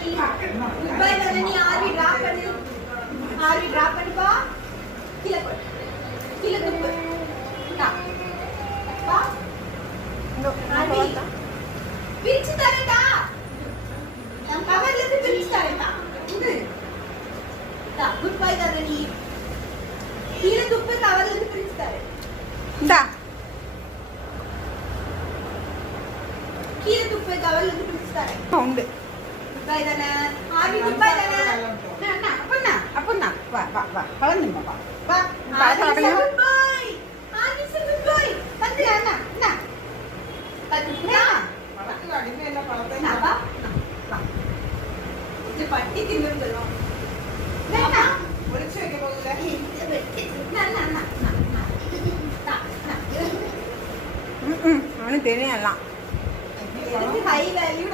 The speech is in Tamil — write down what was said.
தரணி குட் பை தரணி ஆர்வி டிராப் பண்ணு ஆர்வி டிராப் பண்ணுப்பா கீழ போடு கீழ துப்பு பா ஆர்வி பிரிச்சு தரடா கவர்ல இருந்து பிரிச்சு தரடா இது குட் பை தரணி கீழ துப்பு கவர்ல இருந்து பிரிச்சு தர இந்தா கீழ துப்பு கவர்ல இருந்து பிரிச்சு தர உண்டு குட் பை தானே ஆர்வி குட் பை தானே அப்பண்ணா வா வா வா பழந்துங்க வா வா RV good bye RV good bye வந்து அண்ணா அண்ணா பத்துனா பழத்துக்கு அடிமை என்ன பழத்தை நான் வா வா இது பட்டி தின்னுறோம் அண்ணா ஒளிச்சு வைக்க போகுதுல அண்ணா அண்ணா அவனுக்கு தெரியும் எல்லாம் எனக்கு ஹை வேல்யூ